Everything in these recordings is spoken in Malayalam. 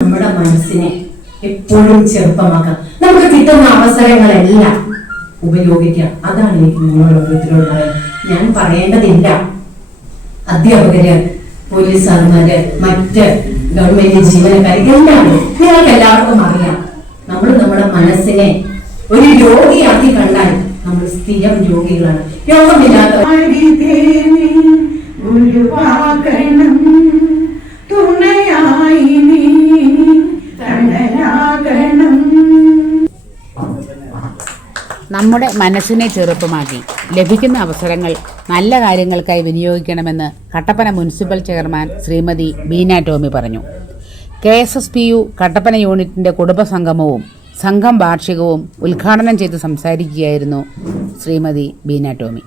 നമ്മുടെ മനസ്സിനെ എപ്പോഴും ചെറുപ്പമാക്കാം. നമുക്ക് കിട്ടുന്ന അവസരങ്ങളെല്ലാം ഉപയോഗിക്കാം. അതാണ് എനിക്ക് നിങ്ങൾ ഓരോരുത്തരോട് പറയാം. ഞാൻ പറയേണ്ടതില്ല. അധ്യാപകര്, പോലീസുകാരന്മാര്, മറ്റ് ഗവൺമെന്റ് ജീവനക്കാര് എല്ലാവരും, നിങ്ങൾക്ക് എല്ലാവർക്കും അറിയാം, നമ്മൾ നമ്മുടെ മനസ്സിനെ ഒരു രോഗിയാക്കി കണ്ടാൽ നമ്മൾ സ്ഥിരം രോഗികളാണ്. രോഗമില്ലാത്ത നമ്മുടെ മനസ്സിനെ ചെറുപ്പമാക്കി ലഭിക്കുന്ന അവസരങ്ങൾ നല്ല കാര്യങ്ങൾക്കായി വിനിയോഗിക്കണമെന്ന് കട്ടപ്പന മുനിസിപ്പൽ ചെയർമാൻ ശ്രീമതി ബീന ടോമി പറഞ്ഞു. KSSPU കട്ടപ്പന യൂണിറ്റിന്റെ കുടുംബസംഗമവും സംഘം വാർഷികവും ഉദ്ഘാടനം ചെയ്ത് സംസാരിക്കുകയായിരുന്നു ശ്രീമതി ബീന ടോമി.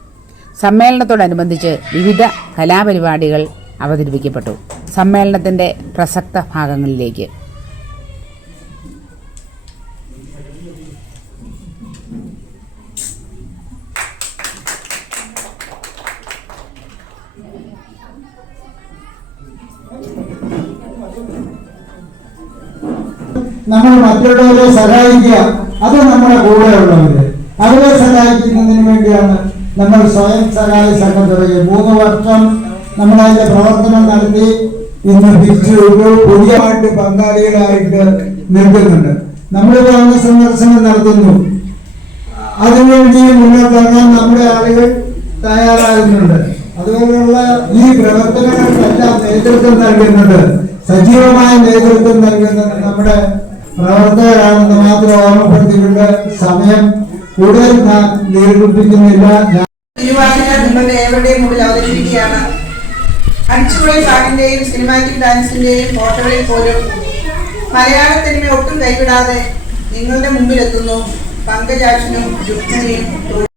സമ്മേളനത്തോടനുബന്ധിച്ച് വിവിധ കലാപരിപാടികൾ അവതരിപ്പിക്കപ്പെട്ടു. സമ്മേളനത്തിന്റെ പ്രസക്ത ഭാഗങ്ങളിലേക്ക് നമ്മൾ മറ്റുള്ളവരെ സഹായിക്കുക, അത് നമ്മുടെ കൂടെയുള്ളവര്. അവരെ സഹായിക്കുന്നതിന് വേണ്ടിയാണ് നമ്മൾ സ്വയം സഹായ സംഘം തുടങ്ങി. 3 വർഷം നമ്മളതിന്റെ പ്രവർത്തനം നടത്തി ഇന്ന് തിരിച്ചു പുതിയമായിട്ട് പങ്കാളികളായിട്ട് നിൽക്കുന്നുണ്ട്. നമ്മൾ ഭവന സന്ദർശനം നടത്തുന്നു. അതിനുവേണ്ടി മുന്നോട്ടിറങ്ങാൻ നമ്മുടെ ആളുകൾ തയ്യാറാകുന്നുണ്ട്. അതുപോലുള്ള ഈ പ്രവർത്തനങ്ങൾക്കെല്ലാം നേതൃത്വം നൽകുന്നത്, സജീവമായ നേതൃത്വം നൽകുന്നത് നമ്മുടെ പ്രവർത്തകരാണെന്ന് മാത്രം ഓർമ്മപ്പെടുത്തിക്കൊണ്ട് സമയം കൂടുതൽ ദീർഘിപ്പിക്കുന്നില്ല. നിങ്ങളുടെ ഏവരുടെയും മുമ്പിൽ അവതരിപ്പിക്കുകയാണ്. അടിച്ചുപൊളി പാട്ടിന്റെയും സിനിമാറ്റിക് ഡാൻസിന്റെയും ഫോട്ടോയിൽ പോലും മലയാള സിനിമ ഒട്ടും കൈവിടാതെ നിങ്ങളുടെ മുമ്പിൽ എത്തുന്നു പങ്കജാക്ഷനും രുക്മിണിയും. ൂരു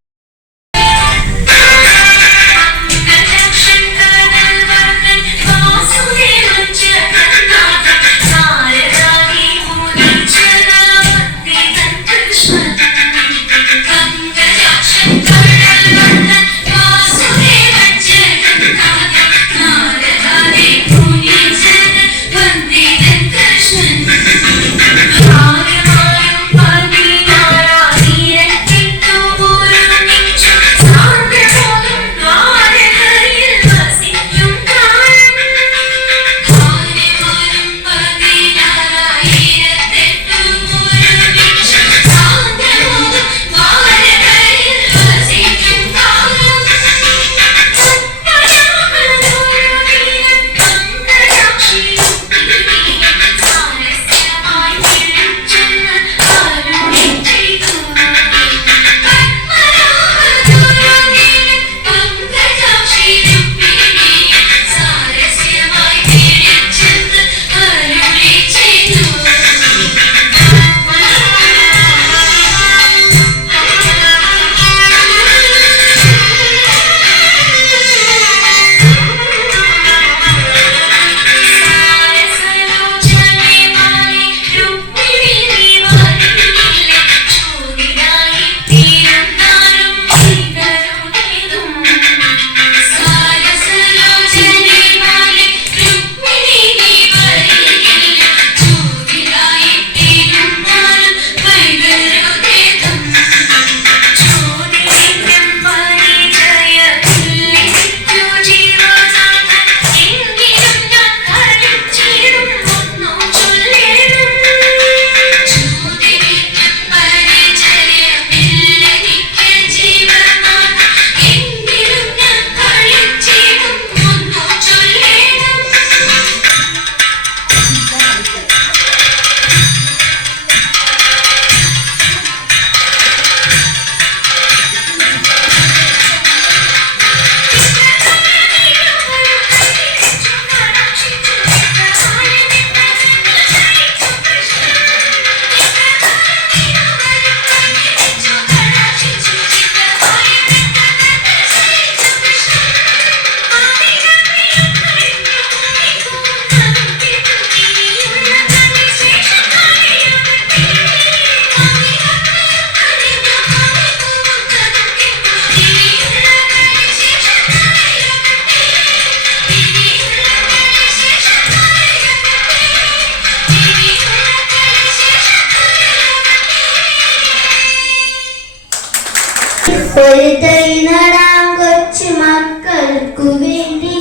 ഒരു തൈ നടാം കൊച്ചു മക്കൾക്കു വേണ്ടി,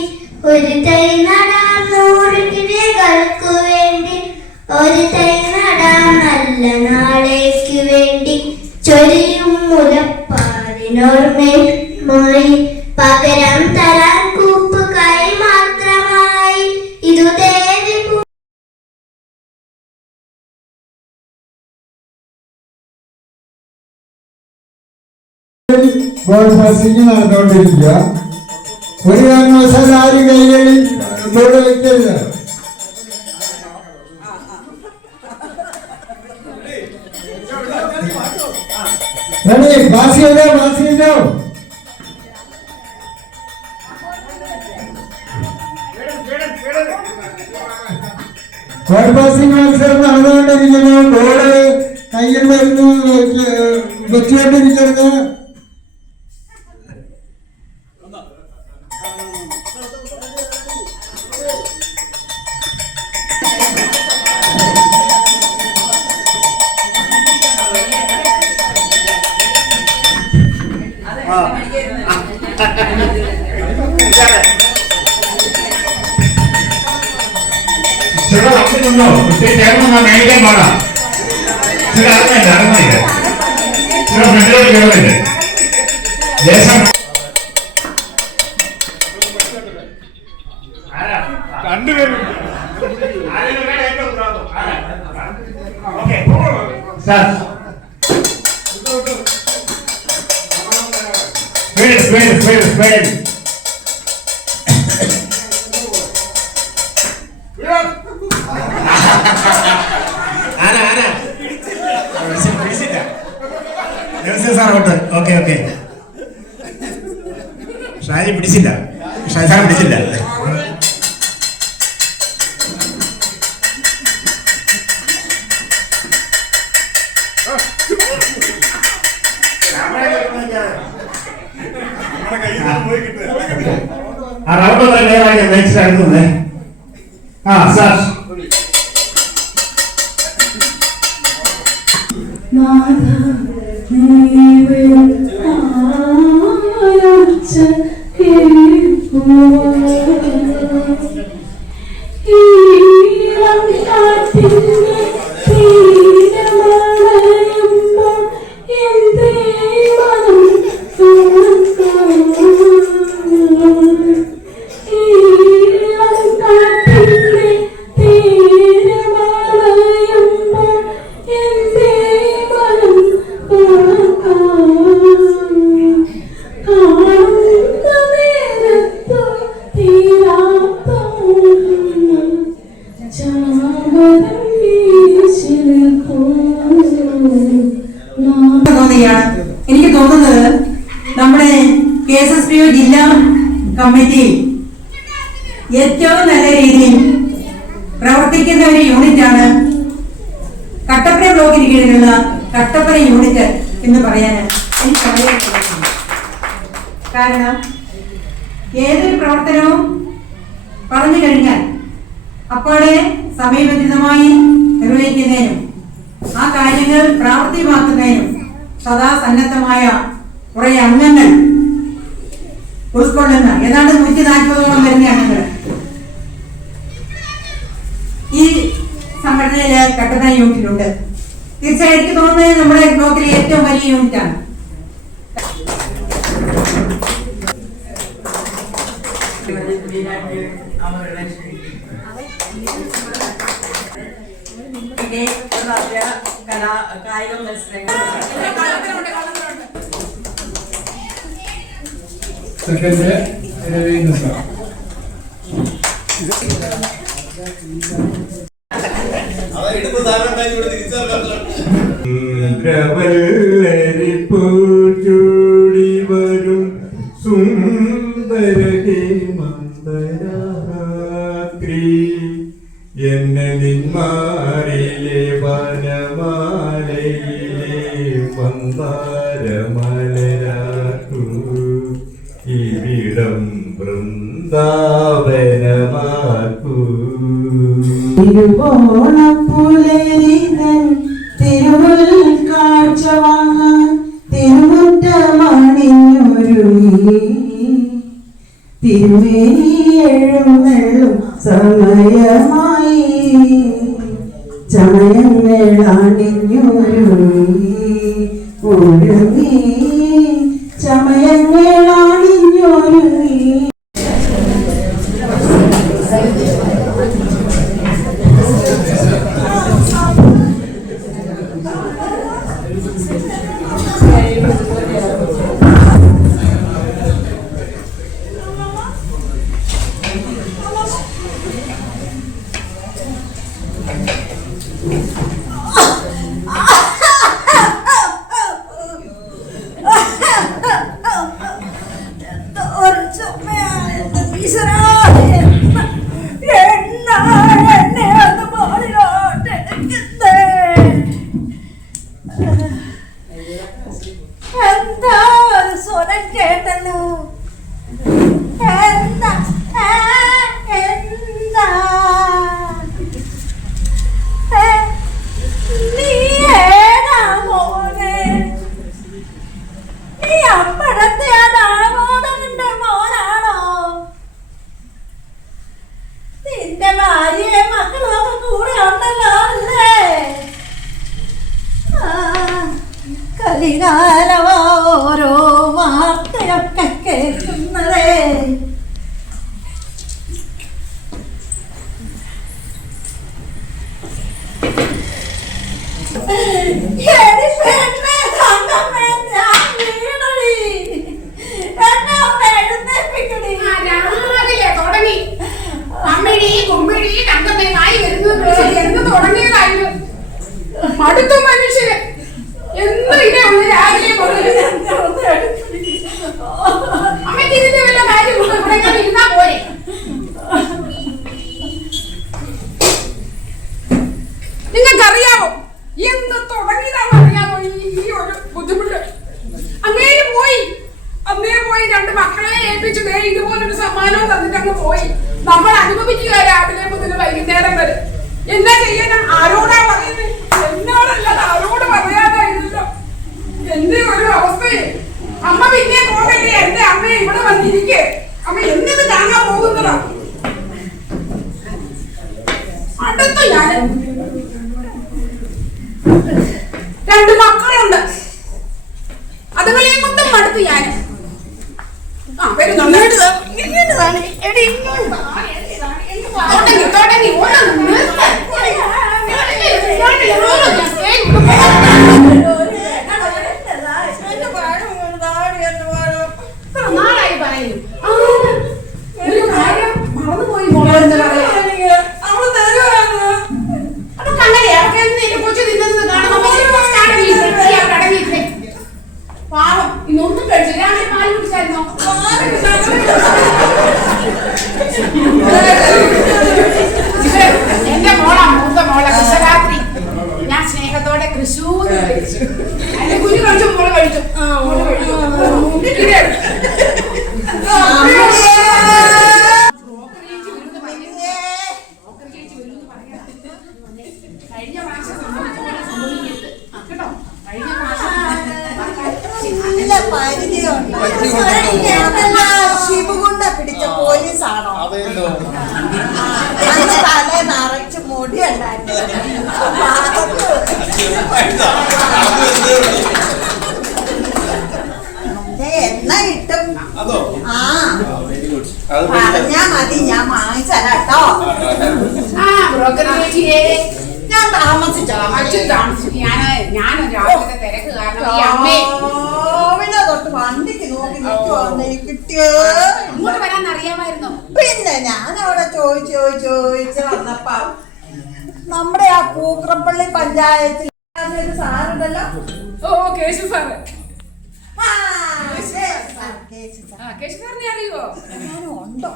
ഒരു തൈ നടാം 100 കിളികൾക്കു വേണ്ടി, ഒരു തൈ നടാം നല്ല നാളേക്കു വേണ്ടി. ചൊരിയും മുലപ്പാലിനോർമ്മയുമായി പകരം തരാൻ കൂപ്പ് കൈ മാത്രമായി. ഇതു ദേവി ഗോൾഡ് ഫസ്റ്റിംഗ് നടന്നുകൊണ്ടിരിക്കുക. ഒരു കാരണവശാൽ ആരും കൈകളിൽ തോട് വയ്ക്കരുത്. റെഡി? പാസ് ചെയ്തോ? പാസ് ചെയ്തോ? ഗോൾഡ് പാസിംഗ് മത്സരം നടന്നുകൊണ്ടിരിക്കുന്നു. ബോർഡ് കയ്യിൽ വരുന്നു വെച്ചുകൊണ്ടിരിക്കരുത്. മേടിക്കാൻ പാടാം. ചില അറിഞ്ഞില്ല ചില ഫ്രണ്ടിലോട്ട് കയറുന്നില്ല. ദേശം രണ്ടുപേരും ഓക്കെ ഓക്കെ ഷാജി പിടിച്ചില്ല. ഷാജി സാർ പിടിച്ചില്ല. ആ റൗണ്ട് മനസ്സിലാക്കുന്നത്. ആ സാർ എനിക്ക് തോന്നുന്നത് നമ്മുടെ KSSPO ജില്ലാ കമ്മിറ്റി ഏറ്റവും നല്ല രീതിയിൽ പ്രവർത്തിക്കുന്ന ഒരു യൂണിറ്റാണ് കട്ടപ്പന ബ്ലോക്കിന് കീഴിലുള്ള കട്ടപ്പന യൂണിറ്റ് എന്ന് പറയാൻ എനിക്ക് വളരെ തോന്നുന്നു. കാരണം ഏതൊരു പ്രവർത്തനവും പറഞ്ഞു കഴിഞ്ഞാൽ അപ്പോഴേ സമയബന്ധിതമായി നിർവഹിക്കുന്നതിനും ആ കാര്യങ്ങൾ പ്രാവർത്തികമാക്കുന്നതിനും സദാ സന്നദ്ധമായ കുറെ അംഗങ്ങൾ ഉൾക്കൊള്ളുന്ന ഏതാണ്ട് 140ഓളം വരുന്ന അംഗങ്ങൾ ഈ സംഘടനയിലെ കട്ടപ്പന യൂണിറ്റിലുണ്ട്. തീർച്ചയായും എനിക്ക് തോന്നുന്നത് നമ്മുടെ ബ്ലോക്കിലെ ഏറ്റവും വലിയ യൂണിറ്റാണ്. കായിക മത്സരങ്ങൾ ചൂടി വരും സുന്ദര മന്ദരാത്രി എന്നെ നിന്മാറിലെ വനമാലയിലെ മന്ദാരമലരാട്ടു ഇവിടം വൃന്ദാവനമാക്കൂ. തിരുവോണപ്പുലരിതൻ തിരുവുൽ കാഴ്ച വാങ്ങാൻ തിരുമുറ്റമാണ് തിരുമേനി എഴുന്നള്ളും സമയമായി ചമയങ്ങളാണിഞ്ഞൊരുങ്ങി ചമയങ്ങളാണിഞ്ഞൊരുങ്ങി. എന്താ ഒരു സ്വരം കേട്ടല്ലോ? എന്താ എന്താ നീ ഏതാ മോനെ? നീ അപ്പഴത്തെ ആ ദാമോദരന്റെ മോനാണോ? നിന്റെ ഭാര്യയെ മക്കളൊക്കെ കൂടെ ഉണ്ടല്ലോ അല്ലേ? കലികാലവാ ഓരോ വാർത്തയൊക്കെ കേൾക്കുന്നതേ. എടി പെണ്ണേ, തങ്കമ്മേ, ഞാൻ വീണടി. എന്നെ ഒന്ന് എഴുന്നേൽപ്പിക്കടി. രാവിലെ തുടങ്ങി അമ്മിടി കുമ്മിടി തങ്കമ്മയുമായി എന്ന് തുടങ്ങിയതായിരുന്നു. അടുത്ത മനുഷ്യര് എന്നും ഇതേ ഉള്ളു. രാവിലെ അമ്മയ്ക്ക് ഇതിന്റെ വല്ല കാര്യം ഇവിടെ ഞാൻ ഇരുന്നാ പോരെ. നിങ്ങൾക്കറിയാമോ എന്ന് തുടങ്ങിയതാണെന്ന് അറിയാമോ ഈ ഒരു ബുദ്ധിമുട്ട്? അന്നേ പോയി 2 മക്കളെ ഏൽപ്പിച്ചു ഇതുപോലൊരു സമ്മാനവും തന്നിട്ട് അങ്ങ് പോയി. നമ്മൾ അനുഭവിക്കുക രാവിലെ മുതൽ വൈകുന്നേരം വരെ. എന്നാ ചെയ്യാനാ? ആരോടാ പറയുന്നത്? എന്നോടല്ലാതെ ആരോട് പറയാതായിരുന്നല്ലോ. എന്റെ ഒരു അവസ്ഥയെ അമ്മ പിന്നെ പോകല്ലേ. എന്റെ അമ്മയെ ഇവിടെ വന്നിരിക്കെ അമ്മ എന്നത് കാണാൻ പോകുന്നതാ. അടുത്ത ഞാൻ 2 മക്കളുണ്ട്. അതുപോലെ മൊത്തം മടുത്ത് ഞാൻ വരുന്നുണ്ട്. നാളായി പറയുന്നു. ഒരു കാര്യം മറന്നുപോയി മോളെന്ന് പറയാം. അതൊക്കെ അങ്ങനെയാ. അവർക്ക് കൊച്ചു തിന്നത് കാണുമ്പോ പാവം ഇന്നൊന്നും കഴിച്ചു. രാവിലെ പാല് കുടിച്ചായിരുന്നോ? എന്റെ മോളാ, മൂത്ത മോളെ കൃഷ്ണരാത്രി. ഞാൻ സ്നേഹത്തോടെ കൃഷൂന്ന് വിളിച്ചു. അതിന്റെ കുഞ്ഞു കഴിച്ചു, മോള് കഴിച്ചു. കഴിഞ്ഞ പ്രാവശ്യം സംഭവിക്കരുത് കേട്ടോ. കഴിഞ്ഞ പ്രാവശ്യം ശിവകുണ്ട പിടിച്ച പോലീസാണോ? അന്ന് തല നിറച്ച് മുടി ഉണ്ടായിരുന്നു. എണ്ണ കിട്ടും. പറഞ്ഞാ മതി, ഞാൻ വാങ്ങിച്ചല്ലോ. ഞാൻ താമസിച്ചു. ഞാൻ രാവിലത്തെ തിരക്ക് കാരണം ഈ അമ്മയെ തൊട്ട് വണ്ടിക്ക് നോക്കി നിൽക്കുവാന്ന് കിട്ടിയോ? ഇങ്ങോട്ട് വരാൻ അറിയാമായിരുന്നോ? പിന്നെ ഞാൻ അവിടെ ചോദിച്ച് വന്നപ്പോ നമ്മുടെ ആ കൂക്രപ്പള്ളി പഞ്ചായത്തിൽ ഒരു സാറുണ്ടല്ലോ. ഓ, കേശു സാറ്. കേശു സാറിനെ അറിയുവോ? ഉണ്ടോ?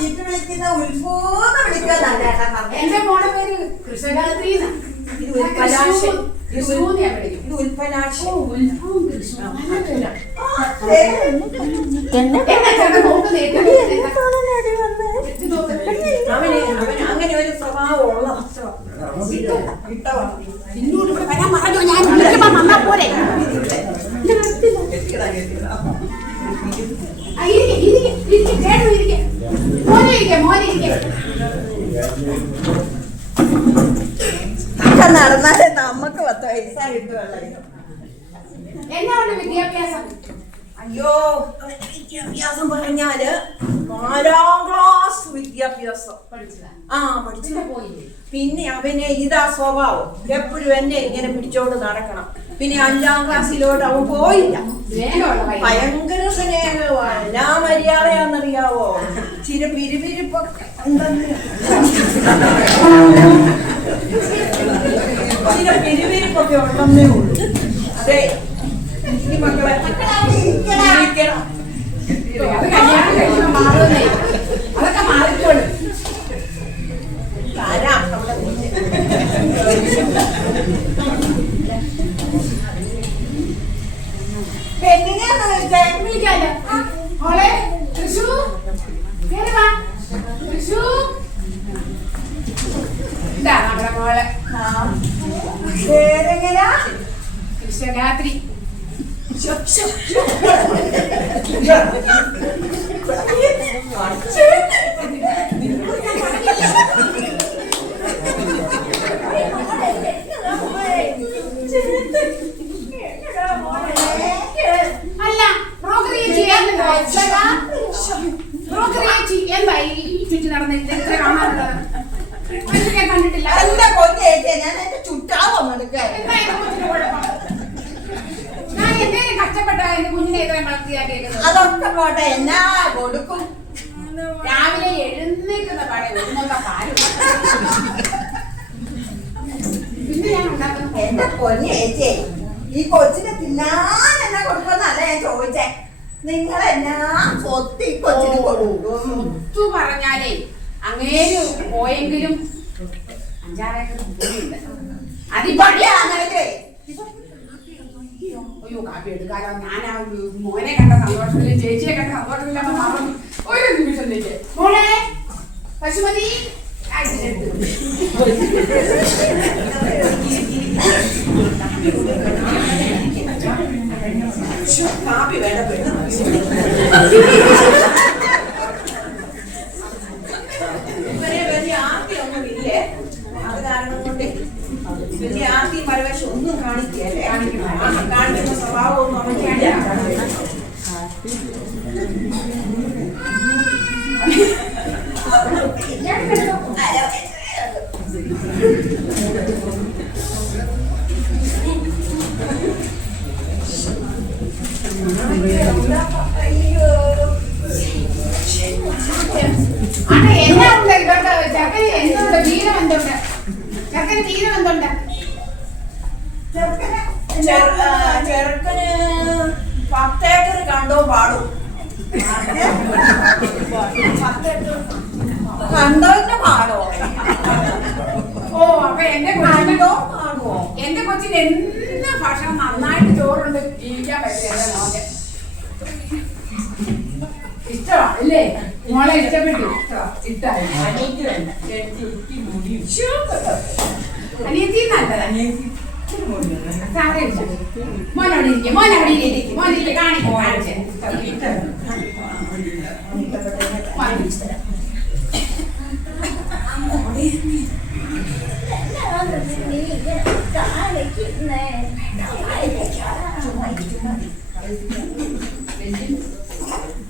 വീട്ടിൽ വിളിക്കുന്ന ഉത്ഭൂന്ന് വിളിക്കാതാണ്. എന്റെ മോടെ പേര് കൃഷ്ണരാത്രി. ഇത് ഉൽപ്പലാശൻ. അങ്ങനെ ഒരു സ്വഭാവം ഉള്ള ഇന്നോട് ഇവിടെ വരാൻ പറഞ്ഞോ, ഞാൻ വിളിക്കുമ്പോ വന്നാ പോരെ. നടന്നാലേ നമുക്ക് 10 പൈസ കിട്ടുമല്ലോ. എന്നാ ഉണ്ട് വിദ്യാഭ്യാസം? അയ്യോ, വിദ്യാഭ്യാസം പറഞ്ഞാല് 4ാം ക്ലാസ് വിദ്യാഭ്യാസം പഠിച്ചതാ? പഠിച്ചിട്ട് പോയില്ലേ? പിന്നെ അവന് ഇതാ സ്വഭാവം, എപ്പോഴും എന്നെ ഇങ്ങനെ പിടിച്ചോണ്ട് നടക്കണം. പിന്നെ 5ാം ക്ലാസ്സിലോട്ട് അവൻ പോയില്ല. ഭയങ്കര സ്നേഹമാണ്. എന്നാ മര്യാദയാന്നറിയാവോ? ചില പിരിപിരിപ്പൊക്കെ ചില പിരിപിരിപ്പൊക്കെ ഉണ്ടെന്നേ ഉള്ളൂ. അതെ, ഈ മക്കളെ ഇരിക്കണം. അത് കല്യാണം കഴിയുമ്പോ മാറുന്നേ, അതൊക്കെ മാറിക്കോളും. പെണ്ണിനെയാണോ വിളിക്കാല്ലോ. മോളെ തൃശൂ, കേറി വാ. തൃശൂ, ഇതാ നമ്മുടെ മോളെ. പേരെങ്ങനാ? കൃഷ്ണഗാത്രി. അല്ല, ബ്രോക്കർ ചേച്ചി എന്തായി ചുറ്റി നടന്നിട്ട് ഇത്ര കാണാറുള്ളത്? മനുഷ്യനെ കണ്ടിട്ടില്ല. എന്റെ പൊന്നേച്ചേ, ഞാൻ എന്റെ ചുറ്റാവെന്നെടുക്കാൻ. എന്തായാലും കൊച്ചിന് കുഴപ്പം. ഞാൻ എന്തേലും കഷ്ടപ്പെട്ട എന്റെ കുഞ്ഞിനെ ഇത്രയും വളർത്തിയാക്കിയേക്കുന്നത്. അതൊക്കെ പോട്ടെ, എന്നാ കൊടുക്കും? രാവിലെ എഴുന്നേക്കുന്ന പാടെ ഒന്നൊക്കെ പാലും. പിന്നെ ഞാൻ ഉണ്ടാക്കുന്നത് എന്റെ പൊന്നേച്ചേ, ഈ കൊച്ചിനെ തിന്നാൻ എന്നാ കൊടുക്കുമെന്നല്ല ഞാൻ ചോദിച്ചേ. നിങ്ങൾ എന്നാ സ്വത്ത് ഈ കൊച്ചിന് കൊടുക്കും? ഒത്തു പറഞ്ഞാലേ അങ്ങേര് പോയെങ്കിലും 5-6 ഏക്കർ ഭൂമിയുണ്ട്. അതിപ്പടിയാണല്ലേ? അയ്യോ, കാപ്പി എടുക്കാലോ. ഞാൻ ആ മോനെ കണ്ട സന്തോഷത്തില്, ചേച്ചിയെ കണ്ട സന്തോഷത്തിലൊക്കെ മറന്നു. ഒരു നിമിഷം ചേച്ചി. മോളെ പശുമതി കാപ്പി വേണ്ട. വലിയ ആർത്തിയൊന്നും ഇല്ലേ, അത് കാരണം കൊണ്ട് വലിയ ആർത്തി പരവേശം ഒന്നും കാണിക്കല്ലേ. കാണിക്കുന്ന സ്വഭാവമൊന്നും അവനില്ല. എന്നാ ഉണ്ട് ഇവരുടെ ചക്കന്? എന്തുണ്ട് വീരം? എന്തുണ്ട് ചക്കന് വീരം? എന്തുണ്ട് ചെറുക്കന് 10 ഏക്കർ കണ്ടോ പാടും. കണ്ടോന്റെ പാടോ? ഓ, അപ്പൊ എന്റെ കൊച്ചിനോ പാടുവോ? എന്റെ കൊച്ചിന് എല്ലാ ഭക്ഷണം നന്നായിട്ട് ചോറുണ്ട് ജീവിക്കാൻ പറ്റില്ല. മോനെ ഇഷ്ടമാണ് അല്ലേ? മോളെ ഇഷ്ടപ്പെട്ടു? ഇഷ്ടായി. അനിയത്തി നല്ലതാ. മോനോട് ഇരിക്കും, മോനവിടെ ഇരിക്കും, മോനില്ല കാണിക്കും.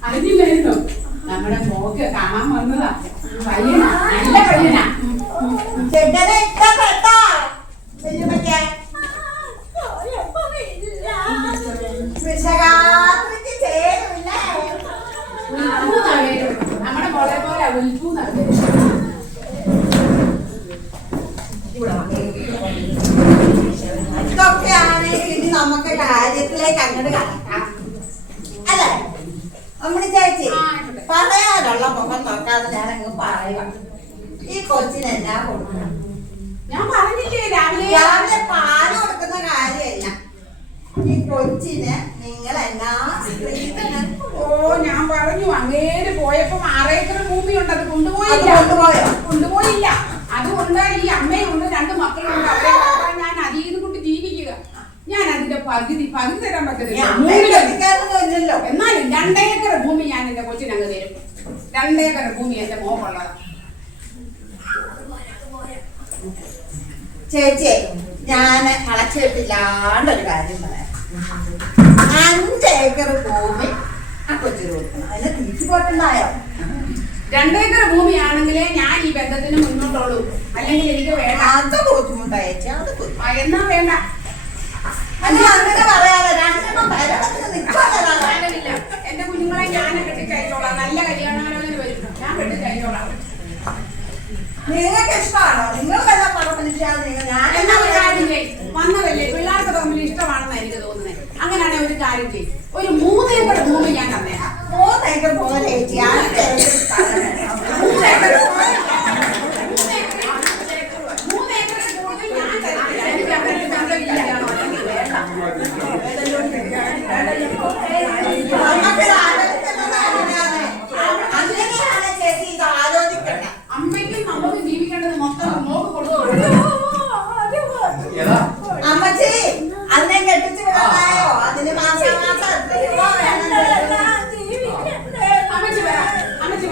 അറിഞ്ഞില്ലായിരുന്നു, നമ്മുടെ മോക്ക് കാണാൻ വന്നതാ. പയ്യനാ, നല്ല പയ്യനാ. ചെക്കനെ ഇഷ്ടപ്പെട്ടോ? വിശകാത്രിക്ക് ചേരുമില്ലേ? നമ്മുടെ മോളെ പോലെ ഉൽപ്പൂന്നാ. ഇതൊക്കെയാണ് ഇനി നമുക്ക് കാര്യത്തിലേക്ക് അങ്ങോട്ട് കടക്കാം അല്ലേ? നമ്മുടെ ചേച്ചി പറയാനുള്ള മുഖം നോക്കാതെ ഞാനങ്ങ് പറയുക. ഈ കൊച്ചിന് എന്നാ കൊടുക്കണം? ഞാൻ പറഞ്ഞില്ലേ രാവിലെ രാവിലെ പാല് കൊടുക്കുന്ന കാര്യമല്ല. ഈ കൊച്ചിന് നിങ്ങൾ എന്നാ സ്ത്രീധനം. ഓ ഞാൻ പറഞ്ഞു അങ്ങേര് പോയപ്പോ 6 ഏക്കർ ഭൂമിയുണ്ട്, അത് കൊണ്ടുപോയില്ല. കൊണ്ടുപോയില്ല. അതുകൊണ്ട് ഈ അമ്മയുണ്ട്, 2 മക്കളുണ്ട്. അവരെ വളർത്താൻ ഞാൻ അതിൽ നിന്ന് കൊണ്ട് ജീവിക്കുക. ഞാൻ അതിന്റെ പകുതി തരാൻ പറ്റത്തില്ല. ഇല്ലല്ലോ. എന്നാലും 2 ഏക്കർ ഭൂമി ഞാൻ എന്റെ കൊച്ചിനങ്ങ് തരും. 2 ഏക്കർ ഭൂമി എന്റെ മോഹമുള്ളതാണ്. ചേച്ചി ഞാൻ കളച്ചിട്ടില്ലാണ്ടൊരു കാര്യം പറയാം. 5 ഏക്കർ ഭൂമി ആ കൊച്ചിന് കൊടുക്കണം. അതിനെ തിരിച്ചു പോയിട്ടുണ്ടായോ? 2 ഏക്കർ ഭൂമിയാണെങ്കിലേ ഞാൻ ഈ ബന്ധത്തിന് മുന്നോട്ടുള്ളൂ. അല്ലെങ്കിൽ എനിക്ക് വേണ്ട. അത് ബുദ്ധിമുട്ടാ ചേച്ചി, അത് എന്നാ വേണ്ട. അങ്ങനെ പറയാതെ 2 പേരടത്തിന് നിൽക്കാതെ എന്റെ കുഞ്ഞുങ്ങളെ ഞാൻ കെട്ടിച്ചയച്ചോളാം. നല്ല കല്യാണാലോചന വരും, ഞാൻ കെട്ടിച്ചയച്ചോളാം. നിങ്ങൾക്ക് ഇഷ്ടമാണോ? നിങ്ങൾക്കെല്ലാം എന്നാ ഒരു കാര്യം ചെയ്യും, വന്നതല്ലേ പിള്ളേർക്ക് തമ്മിൽ ഇഷ്ടമാണെന്ന് എനിക്ക് തോന്നുന്നത്. അങ്ങനെയാണെങ്കിൽ ഒരു കാര്യം ചെയ്യും, ഒരു 3 ഏക്കർ ഭൂമി ഞാൻ തന്നേക്കാം. 3 ഏക്കർ പോലെ ചേച്ചി 3 ഏക്കർ കൂടുതൽ ഞാൻ തരാം. എനിക്ക് അങ്ങനെ നല്ലൊരു കല്യാണം ഉണ്ടെങ്കിൽ വേണ്ട. അങ്ങനെയാണ് ചേച്ചി ഇത് ആലോചിക്കണ്ട. അമ്മയ്ക്കും നമുക്കും ജീവിക്കേണ്ടത് മൊത്തം നോക്ക് കൊടുക്കും. അമ്മച്ചി അതിനെ കെട്ടിച്ചു വിടായോ? അതിന് മാസം എത്രയോ വേണം. അമ്മച്ചി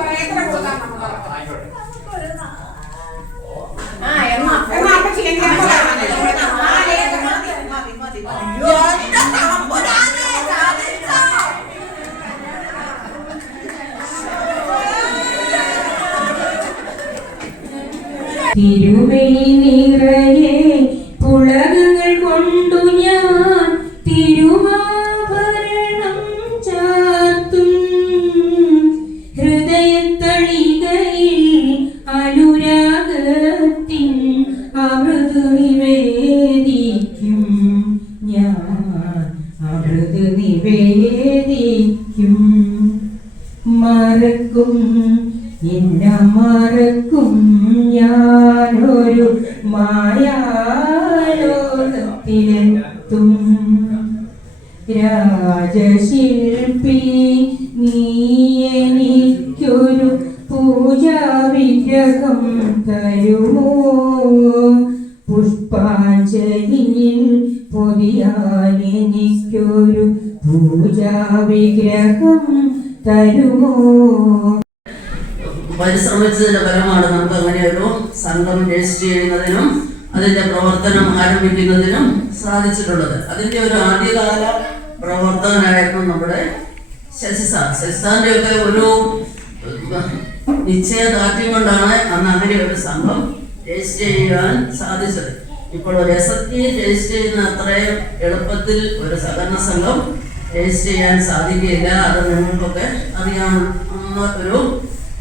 പറ എത്ര കൊടുക്കാൻ നമുക്ക് എന്നാ അമ്മച്ചി എനിക്ക് തിരുമേനി നിറയെ പുളകങ്ങൾ കൊണ്ടു ഞാൻ തിരുവാഭരണം ചാർത്തും. ഹൃദയത്തളികയിൽ അനുരാഗത്തിൻ അമൃത് നിവേദിക്കും ഞാൻ, അമൃത് നിവേദിക്കും. മറക്കും മറക്കും ഞാനൊരു മായാലോകത്തിലെത്തും. രാജശില്പി നീ എനിക്കൊരു പൂജാവിഗ്രഹം തരുമോ? പുഷ്പാഞ്ജലിയിൽ പൊതിയാൻ എനിക്കൊരു പൂജാവിഗ്രഹം തരുമോ? പരിശ്രമിച്ചതിന്റെ ഫലമാണ് നമുക്ക് അങ്ങനെ ഒരു സംഘം രജിസ്റ്റർ ചെയ്യുന്നതിനും അതിന്റെ പ്രവർത്തനം ആരംഭിക്കുന്നതിനും സാധിച്ചിട്ടുള്ളത്. അതിന്റെ ഒരു ആദ്യകാല പ്രവർത്തകനായിരുന്നു നമ്മുടെ ശശിസാറിന്റെ ഒക്കെ ഒരു നിശ്ചയദാർഢ്യം കൊണ്ടാണ് അന്ന് അങ്ങനെ ഒരു സംഘം രജിസ്റ്റർ ചെയ്യാൻ സാധിച്ചത്. ഇപ്പോൾ ഒരു SFT രജിസ്റ്റർ ചെയ്യുന്ന അത്രയും എളുപ്പത്തിൽ ഒരു സഹകരണ സംഘം രജിസ്റ്റർ ചെയ്യാൻ സാധിക്കില്ല. അത് നിങ്ങൾക്കൊക്കെ അറിയാവുന്ന ഒരു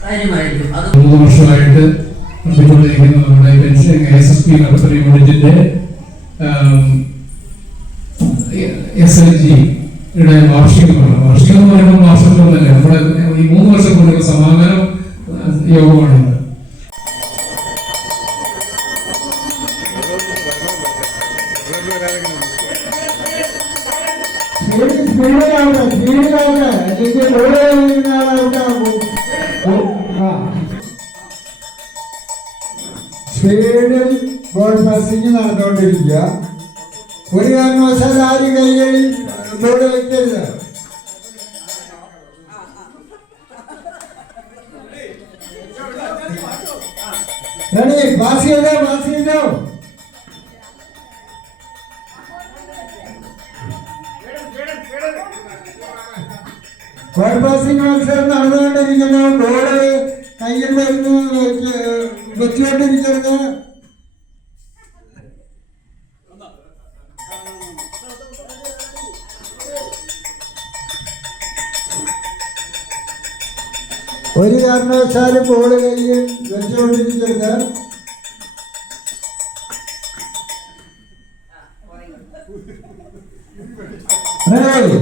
കാര്യമായിരിക്കും. അത് 3 വർഷമായിട്ട് നടത്തിക്കൊണ്ടിരിക്കുന്ന നമ്മുടെ പെൻഷൻ SSP നടത്തുന്ന യൂണിറ്റിന്റെ SLG-യുടെ വാർഷികമാണ്. വാർഷികം എന്ന് പറയുമ്പോൾ മാസത്തിലൊന്നല്ല, നമ്മുടെ ഈ 3 വർഷം കൊണ്ടുള്ള സമാപന യോഗമാണ്. സ്പീഡിൽ ബോൾ പാസിംഗ് നടന്നുകൊണ്ടിരിക്കുക. ഒരു കാരണവശാൽ ആരും കൈകളിൽ ബോൾ വയ്ക്കരുത്. റെഡി, പാസ് ചെയ്തോ. ബോൾ പാസിംഗ് മത്സരം നടന്നുകൊണ്ടിരിക്കുന്നു. ബോള് കയ്യിൽ വരുന്നു വെച്ചുകൊണ്ടിരിക്കരുത്. ഒരു കാരണവശാലും ബോള് കയ്യിൽ വെച്ചുകൊണ്ടിരിക്കരുത്. റെഡി,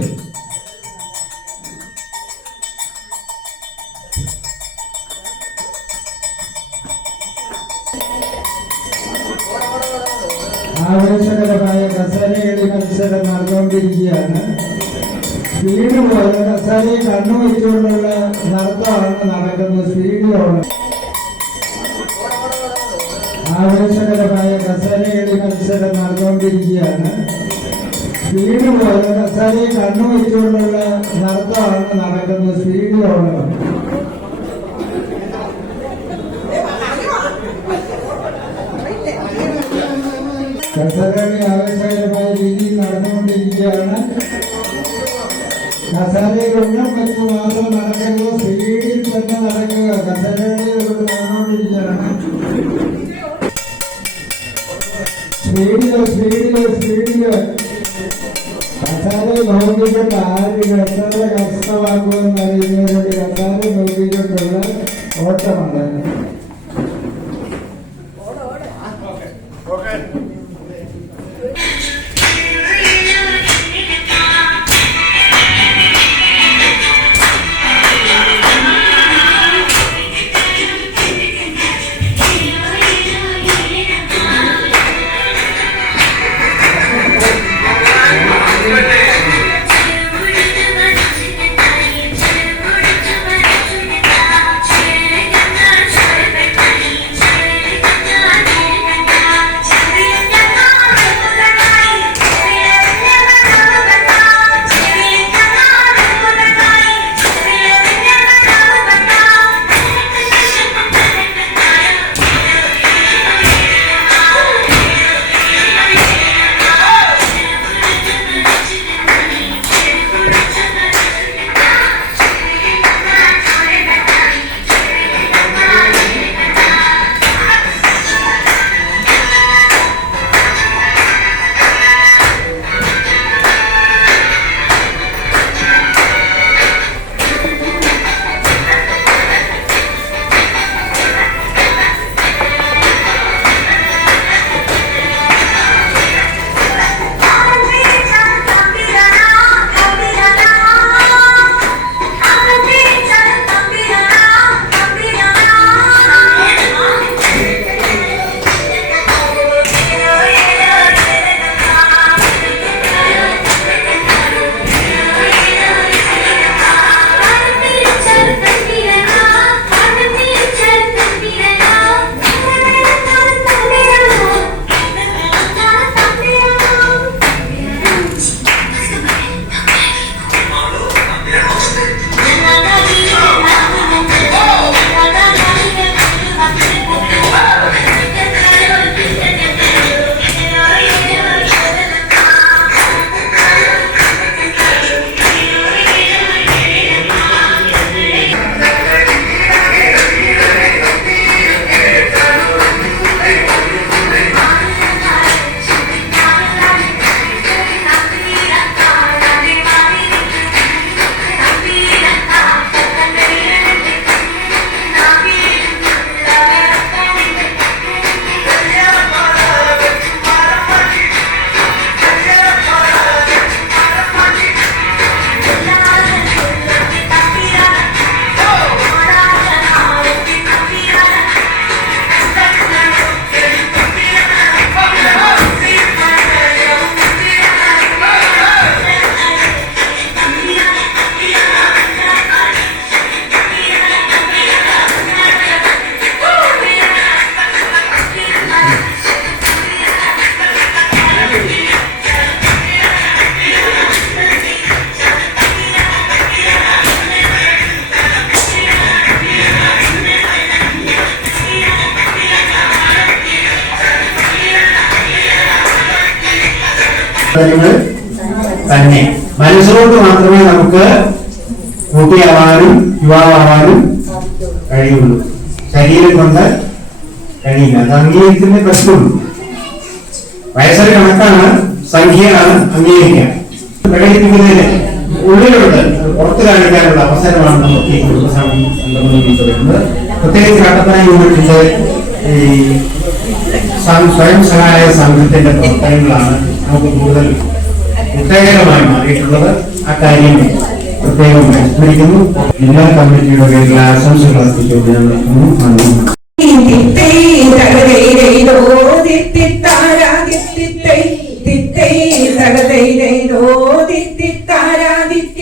ആവേശകരമായ കസേരകളി മത്സരം നടന്നുകൊണ്ടിരിക്കുകയാണ്. സ്പീഡ് പോലെ കസാരയെ കണ്ണു വെച്ചുകൊണ്ടുള്ള നടത്തമാണ് നടക്കുന്നത്. സ്പീഡിലാണ് ആവേശകരമായ കസാരകളി മത്സരം നടന്നുകൊണ്ടിരിക്കുകയാണ്. സ്പീഡ് പോലെ കസാരയെ കണ്ണു വെച്ചുകൊണ്ടുള്ള നടത്തമാണ് നടക്കുന്നത്. സ്പീഡിലാണ് കസാരകളി ആവേശകരമായ രീതിയിൽ നടന്നുകൊണ്ടിരിക്കുകയാണ്. കസാരയിൽ ഉന്നം വെച്ച് മാത്രം നടക്കുന്നത്, സ്പീഡിൽ തന്നെ നടക്കുക. കസാരകളി നടന്നുകൊണ്ടിരിക്കുകയാണ്. സ്പീഡില് കസാര നോക്കിക്കൊണ്ട് ആര് കസാര കഷ്ടമാക്കുമെന്ന് അറിയുന്നവരുടെ കസാര നോക്കിക്കൊണ്ടുള്ള ഓട്ടമാണ്. തന്നെ മനസ്സുകൊണ്ട് മാത്രമേ നമുക്ക് കുട്ടിയാവാനും യുവാവാനും കഴിയുള്ളൂ. ശരീരം കൊണ്ട് കഴിയില്ല. അത് അംഗീകരിക്കുന്ന പ്രശ്നമുള്ളൂ. വയസ്സൊരു കണക്കാണ്, സംഖ്യയാണ് അംഗീകരിക്കുക. പ്രകടിപ്പിക്കുന്നതിന് ഉള്ളിലുണ്ട് പുറത്തു കാണിക്കാനുള്ള അവസരമാണ് നമുക്ക് ഈ കുടുംബസംഗമം. പ്രത്യേകിച്ച് കട്ടപ്പന യൂണിറ്റിന്റെ ഈ സ്വയം സഹായ സംഘത്തിന്റെ പ്രവർത്തനങ്ങളാണ് നമുക്ക് കൂടുതൽ ഉത്തേജകമായി മാറിയിട്ടുള്ളത്. ആ കാര്യം പ്രത്യേകം അനുസ്മരിക്കുന്നു. ജില്ലാ കമ്മിറ്റിയുടെ പേരിൽ ആശംസകൾ അർപ്പിച്ചുകൊണ്ട് ഞാൻ നിർത്തുന്നു.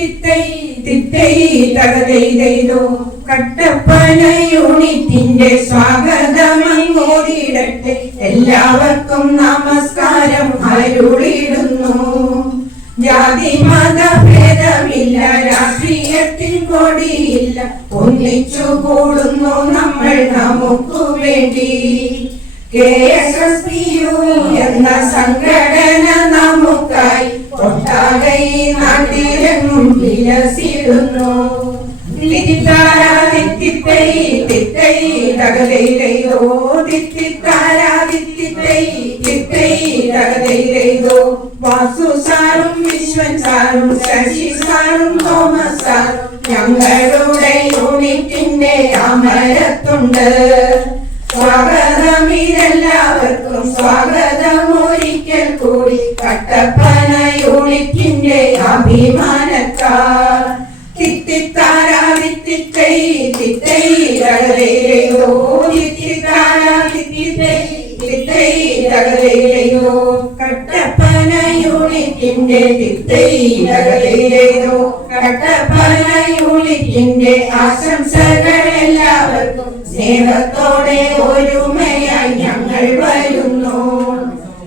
ോ തകതൈതൈതോ കട്ടപ്പന യൂണിറ്റിന്റെ സ്വാഗതമങ്ങോടിടട്ടെ എല്ലാവർക്കും നമസ്കാരം അരുളിടുന്നു. ജാതി മത ഭേദമില്ല, രാഷ്ട്രീയത്തിൽ കൊടിയില്ല, ഒന്നിച്ചു കൂടുന്നു നമ്മൾ നമുക്കു വേണ്ടി. KSSPU എന്ന സംഘടന നമുക്കായി ഒട്ടാകെ നാട്ടിലെങ്ങും വിലസിടുന്നു. തിത്തിത്താരാതിത്തിത്തൈ തിത്തൈ തകതൈതൈതോ തിത്തിത്താരാതിത്തിത്തൈ തിത്തൈ തകതൈതൈതോ വാസു സാറും വിശ്വൻ സാറും ശശി സാറും തോമസ് സാറും ഞങ്ങളുടെ യൂണിറ്റിന്റെ അമരത്തുണ്ട്. സ്വാഗതം ഇതെല്ലാവർക്കും സ്വാഗതം ഒരിക്കൽ കൂടി കട്ടപ്പന യൂണിറ്റിന്റെ അഭിമാനക്കാർ. തിത്തിത്താരാതിത്തിത്തൈ തിത്തൈ തകതൈതൈതോ തിത്തിത്താരാതിത്തിത്തൈ തിത്തൈ തകതൈതൈതോ കട്ടപ്പന യൂണിറ്റിന്റെ തിത്തൈ തകതൈതൈതോ കട്ടപ്പന യൂണിറ്റിന്റെ ആശംസകൾ എല്ലാവർക്കും സ്നേഹത്തോടെ ഒരുമയായി ഞങ്ങൾ വരുന്നു.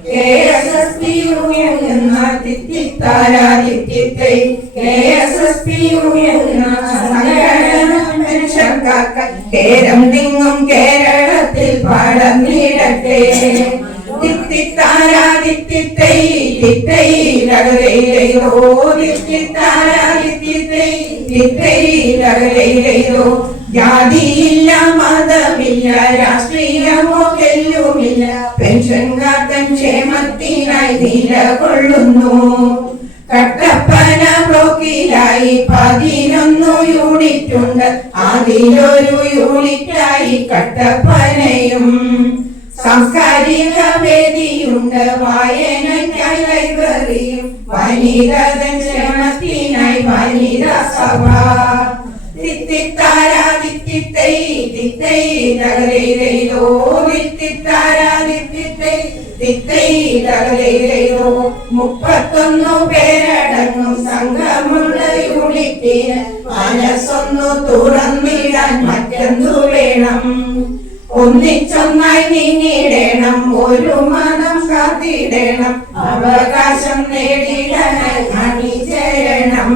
KSSPU എന്ന തിത്തിത്താരാതിത്തിത്തൈ KSSPU എന്ന സംഘടന മനുഷ്യർക്കാക്കാൻ കേരം തിങ്ങും കേരളത്തിൽ പടർന്നിടട്ടെ. തിത്തിത്താരാതിത്തിത്തൈ തിത്തൈ തകതൈതൈതോ തിത്തിത്താരാതിത്തിത്തൈ തിത്തൈ തകതൈതൈതോ ജാതിയില്ല മതമില്ല രാഷ്ട്രീയമോ എല്ലുമില്ല, പെൻഷൻകാർക്കൻ ക്ഷേമത്തിനായി നിലകൊള്ളുന്നു. കട്ടപ്പന ബ്ലോക്കിലായി 11 യൂണിറ്റുണ്ട്, അതിലൊരു യൂണിറ്റായി കട്ടപ്പനയും. സാംസ്കാരിക വേദിയുണ്ട്, വായനയ്ക്കായി ലൈബ്രറിയും, വനിതൻ ക്ഷേമത്തിനായി വനിതാ സഭ. തിത്തിത്താരാതിത്തിത്തൈ തിത്തൈ തകതൈതൈതോ തിത്തിത്താരാതിത്തിത്തൈ തിത്തൈ തകതൈതൈതോ 31 പേരടങ്ങും സംഘമുള്ള യൂണിറ്റിന് മനസ്സൊന്നു തുറന്നിടാൻ മറ്റൊന്നു വേണം. ഒന്നിച്ചൊന്നായി നീങ്ങിടണം, ഒരു മതം കാത്തിടണം, അവകാശം നേടിടാൻ അണിചേരണം.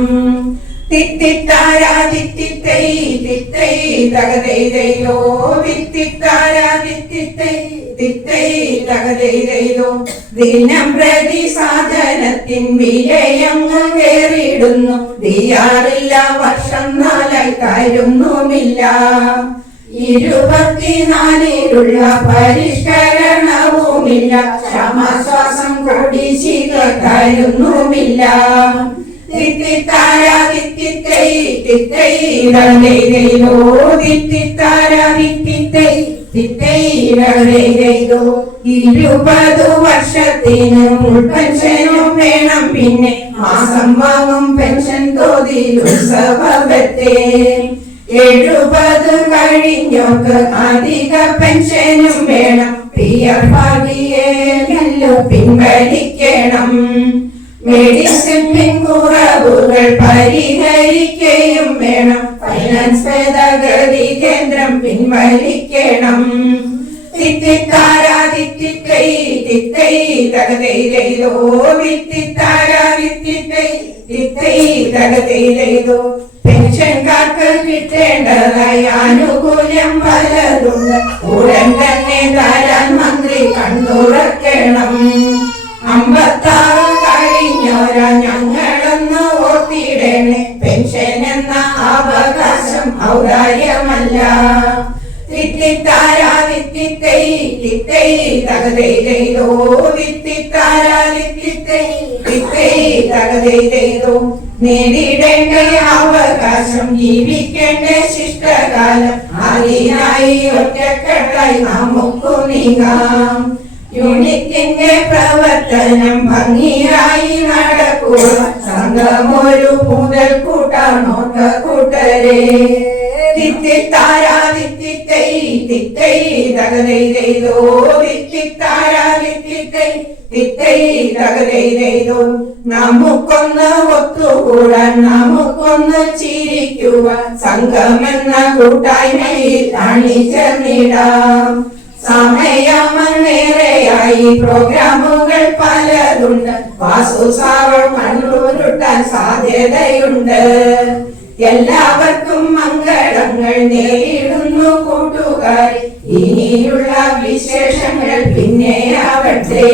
തിത്തിത്താരാതിത്തിത്തൈ തിത്തൈ തകതൈതൈതോ തിത്തിത്താരാതിത്തിത്തൈ തിത്തൈ തകതൈതൈതോ ദിനം പ്രതി സാധനത്തിൻ വിലയങ്ങ് കേറിടുന്നു. ദിയാറില്ല, വർഷം 4 കാര്യമൊന്നുമില്ല. 24-ലുള്ള പരിഷ്കരണവുമില്ല, ശ്വാസം കുടിശ്ശിക കാര്യമൊന്നുമില്ല. തിത്തിത്താരാതിത്തിത്തൈ തിത്തൈ തകതൈതൈതോ തിത്തിത്താരാതിത്തിത്തൈ തിത്തൈ തകതൈതൈതോ 20 വർഷത്തിന് പെൻഷനും വേണം, പിന്നെ മാസം വാങ്ങും പെൻഷൻ തോതിൽ ഉത്സവത്തെ. 70 കഴിഞ്ഞോക്ക് അധിക പെൻഷനും വേണം, PF പിൻവലിക്കണം. മെഡിസിൻ കുറവുകൾ പരിഹരിക്കുകയും വേണം, ഫൈനാൻസ് ഭേദഗതി കേന്ദ്രം പിൻവലിക്കണം. തിത്തിത്താരാതിത്തിത്തൈ തിത്തൈ തകതൈതൈതോ തിത്തിത്താരാതിത്തിത്തൈ തിത്തൈ തകതൈതൈതോ പെൻഷൻകാർക്ക് കിട്ടേണ്ടതായി ആനുകൂല്യം പലതുണ്ട്, ഉടൻ തന്നെ തരാൻ മന്ത്രി കണ്ടുറക്കണം. 56 കഴിഞ്ഞോരാ ഞങ്ങളെന്ന് ഓർത്തിടണേ, പെൻഷൻ എന്ന അവകാശം ഔദാര്യമല്ല. തിത്തിത്താരാതിത്തിത്തൈ തിത്തൈ തകതൈതൈതോ തിത്തിത്താരാതിത്തിത്തൈ തിത്തൈ തകതൈതൈതോ നേടിടേണ്ട അവകാശം, ജീവിക്കേണ്ട ശിഷ്ടകാലം, അതിനായി ഒറ്റക്കെട്ടായി നമുക്കു നീങ്ങാം. യൂണിറ്റിന്റെ പ്രവർത്തനം ഭംഗിയായി നടക്കുക, സംഘമൊരു മുതൽക്കൂട്ടാണോട്ട കൂട്ടരെ. തിത്തിത്താരാതിത്തിത്തൈ തിത്തൈ തകതൈതൈതോ തിത്തിത്താരാതിത്തിത്തൈ തിത്തൈ തകതൈതൈതോ നമുക്കൊന്ന് ഒത്തുകൂടാൻ, നമുക്കൊന്ന് ചിരിക്കുവാൻ, സംഘമെന്ന കൂട്ടായ്മയിൽ അണിചേർന്നിടാം. സമയമേറെയായി പ്രോഗ്രാമുകൾ പലതുണ്ട്. വാസു സാറ് കണ്ണൂരുട്ടാൻ സാധ്യതയുണ്ട്. എല്ലാവർക്കും മംഗളങ്ങൾ നേരിടുന്നു കൂട്ടുകാർ. ഇനിയുള്ള വിശേഷങ്ങൾ പിന്നെ ആവട്ടെ.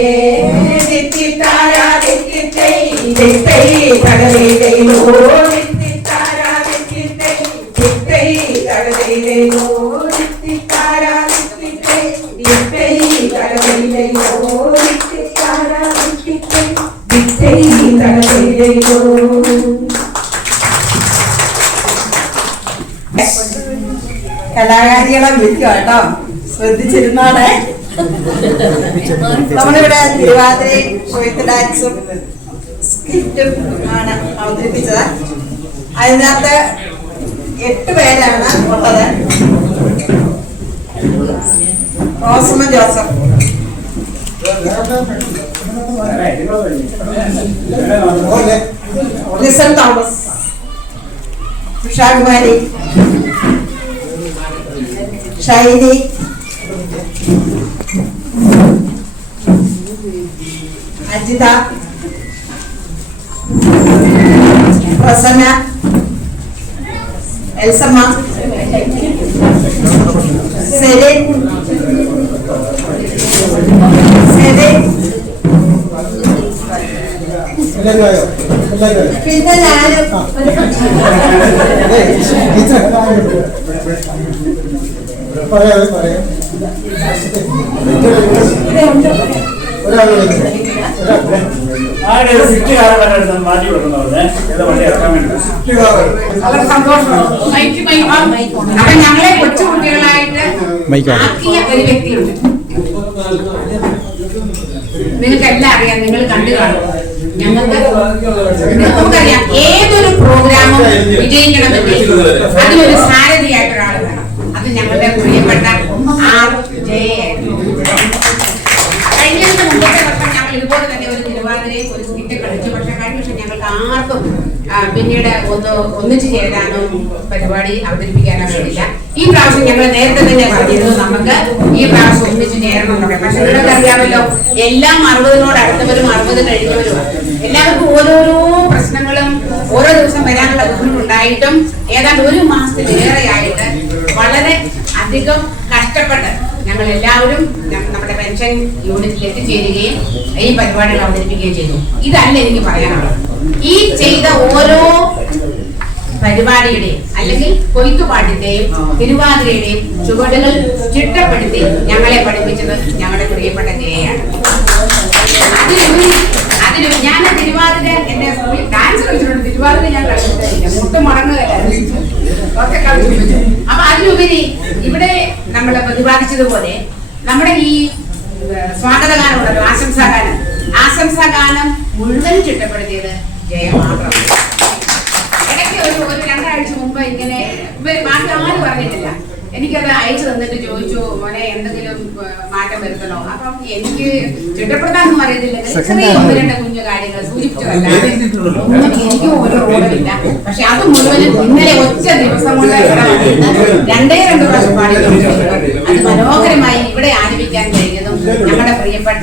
കലാകാരികളെ വിളിക്കുക കേട്ടോ, ശ്രദ്ധിച്ചിരുന്നാണ്. നമ്മളിവിടെ തിരുവാതിരയും കൊയ്ത്ത് ഡാൻസും സ്കിറ്റും ആണ് അവതരിപ്പിച്ചത്. അതിനകത്ത് 8 പേരാണ് ഉള്ളത്. Rosamma Joseph, listen Thomas, Ushakumari, Shiny, Ajitha, Prasanna, Elsamma, Celine, പിന്നെ ഞാനും. അപ്പൊ ഞങ്ങളെ കൊച്ചുകുട്ടികളായിട്ട് ആക്കിയ ഒരു വ്യക്തിയുണ്ട്. നിങ്ങൾക്ക് എല്ലാം അറിയാം, നിങ്ങൾ കണ്ടു കാണും. നമുക്കറിയാം ഏതൊരു പ്രോഗ്രാമും വിജയിക്കണമെങ്കിൽ അതിനൊരു സാരഥിയായിട്ട് ഒരാൾ വേണം. അത് ഞങ്ങളുടെ പ്രിയപ്പെട്ട RJ. കഴിഞ്ഞ മുമ്പത്തെ വർഷം ഞങ്ങൾ ഇതുപോലെ തന്നെ ഒരു തിരുവാതിരയും ഒരു സ്കിറ്റ് കളിച്ചു. പക്ഷെ കഴിഞ്ഞ വർഷം ഞങ്ങൾക്ക് ആർക്കും പിന്നീട് ഒന്നിച്ചു ചേരാനോ പരിപാടി അവതരിപ്പിക്കാനോ കഴിയില്ല. ഈ പ്രാവശ്യം ഞങ്ങൾ നേരത്തെ തന്നെ പറഞ്ഞിരുന്നു നമുക്ക് ഈ പ്രാവശ്യം ഒന്നിച്ചു ചേരണം എന്നൊക്കെ. പക്ഷെ നിങ്ങൾക്ക് അറിയാമല്ലോ, എല്ലാം 60 അടുത്തവരും 60 കഴിഞ്ഞവരുമാണ്. എല്ലാവർക്കും ഓരോരോ പ്രശ്നങ്ങളും ഓരോ ദിവസം വരാനുള്ള ബുദ്ധിമുട്ടുണ്ടായിട്ടും ഏതാണ്ട് 1 മാസത്തിലേറെയായിട്ട് വളരെ അധികം കഷ്ടപ്പെട്ട് ഞങ്ങൾ എല്ലാവരും നമ്മുടെ പെൻഷൻ യൂണിറ്റിൽ എത്തിച്ചേരുകയും ഈ പരിപാടികൾ അവതരിപ്പിക്കുകയും ചെയ്തു. ഇതല്ല എനിക്ക് പറയാനുള്ളത്. ഈ ചെയ്ത ഓരോ പരിപാടിയുടെയും അല്ലെങ്കിൽ കൊയ്ത്തുപാട്ടിന്റെയും തിരുവാതിരയുടെയും ചുവടുകൾ ചിട്ടപ്പെടുത്തി ഞങ്ങളെ പഠിപ്പിച്ചത് ഞങ്ങളുടെ പ്രിയപ്പെട്ട ജയാണ്. അതിലുപരി ഞാൻ തിരുവാതിര എന്റെ സ്കൂളിൽ ഡാൻസ് കളിച്ചിട്ടുണ്ട്. തിരുവാതിര ഞാൻ കളിച്ചിട്ടില്ല, മുട്ട് മുടങ്ങുകയല്ലായിരുന്നു, ഒക്കെ കളിച്ചിട്ടുണ്ട്. അപ്പൊ അതിലുപരി ഇവിടെ നമ്മൾ പ്രതിപാദിച്ചതുപോലെ നമ്മുടെ ഈ സ്വാഗതഗാനം ഉണ്ടല്ലോ, ആശംസാഗാനം മുഴുവൻ ചിട്ടപ്പെടുത്തിയത് ജയ മാത്രം. ഇടയ്ക്ക് ഒരു 2 ആഴ്ച മുമ്പ് ഇങ്ങനെ ബാക്കി ആരും പറഞ്ഞിട്ടില്ല. എനിക്കത് അയച്ചു തന്നിട്ട് ചോദിച്ചു, മോനെ എന്തെങ്കിലും മാറ്റം വരുത്തണോ? അപ്പം എനിക്ക് ചിട്ടപ്പെടുത്താനൊന്നും അറിയത്തില്ല. ചെറിയ 1-2 കുഞ്ഞു കാര്യങ്ങൾ സൂചിപ്പിച്ചതല്ലാതെ ഒന്നും എനിക്കും ഒരു റോളില്ല. പക്ഷെ അത് മുഴുവനും ഇന്നലെ ഒറ്റ ദിവസം കൊണ്ട് 2 പ്രാവശ്യം പാടി. അത് മനോഹരമായി ഇവിടെ ആലപിക്കാൻ കഴിഞ്ഞതും ഞങ്ങളുടെ പ്രിയപ്പെട്ട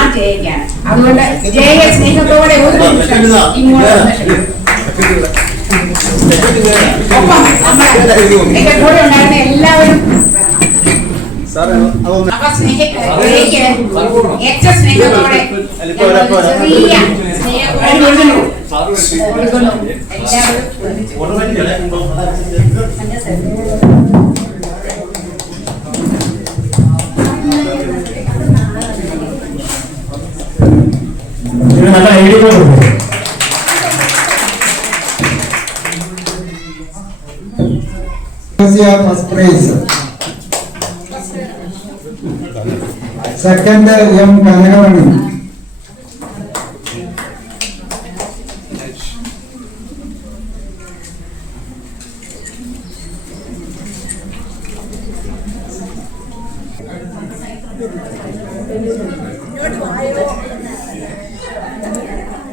RJക്കാണ്. അതുകൊണ്ട് ജയ സ്നേഹത്തോടെ ഒരു നിമിഷം ഇങ്ങോട്ട് ഒപ്പം എന്റെ കൂടെ ഉണ്ടായിരുന്ന എല്ലാവരും അപ്പൊ സ്നേഹത്തോടെ ചെറിയ സ്നേഹം കൊടുക്കുന്നു. നല്ല idea. First prize. Second, M. Kanagavani.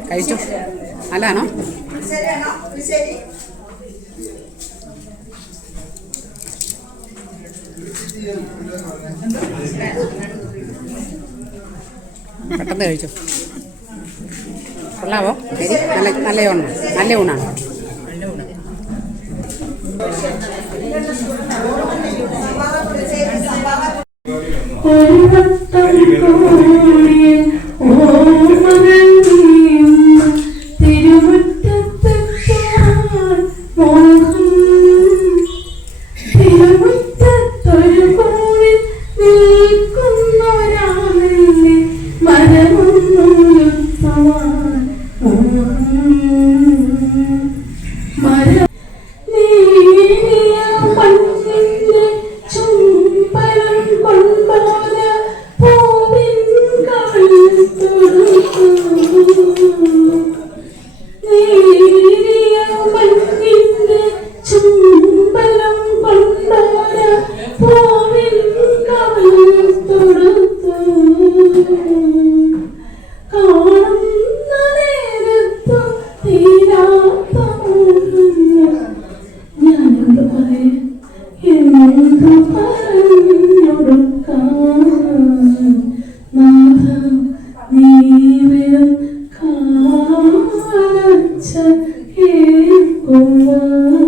കഴിച്ചു നല്ലതാണോ? പെട്ടെന്ന് കഴിച്ചു. കൊള്ളാവോ? നല്ല ഊണാണ്. നല്ല ഊണാണ്. കാലച്ച കേൾക്കുവാൻ